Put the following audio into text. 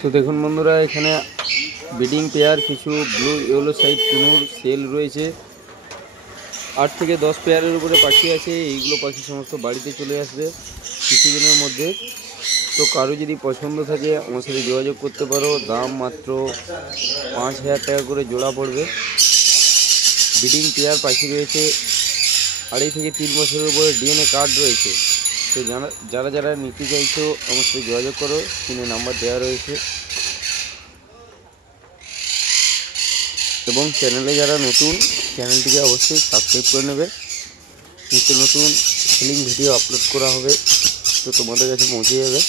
তো দেখুন বন্ধুরা, এখানে ব্রিডিং পেয়ার কিছু blue yellow side conure sell রয়েছে। 8 থেকে 10 পেয়ারের উপরে পাখি আছে। এইগুলো পাখি সমস্ত বাড়িতে চলে আসবে কিছুদিনের মধ্যে। তো কারো যদি পছন্দ থাকে আমার সাথে যোগাযোগ করতে পারো। দাম মাত্র 5,000 টাকা করে জোড়া পড়বে। ব্রিডিং পেয়ার পাখি রয়েছে, 2.5 থেকে 3 বছরের উপরে ডিএনএ কার্ড রয়েছে। তো যারা যারা নিতে চাইছো আমার সাথে যোগাযোগ করো, স্ক্রিনে নাম্বার দেওয়া রয়েছে। এবং চ্যানেলে যারা নতুন, চ্যানেলটিকে অবশ্যই সাবস্ক্রাইব করে নেবে। নিত্য নতুন সেলিং ভিডিও আপলোড করা হবে, তো তোমাদের কাছে পৌঁছে যাবে।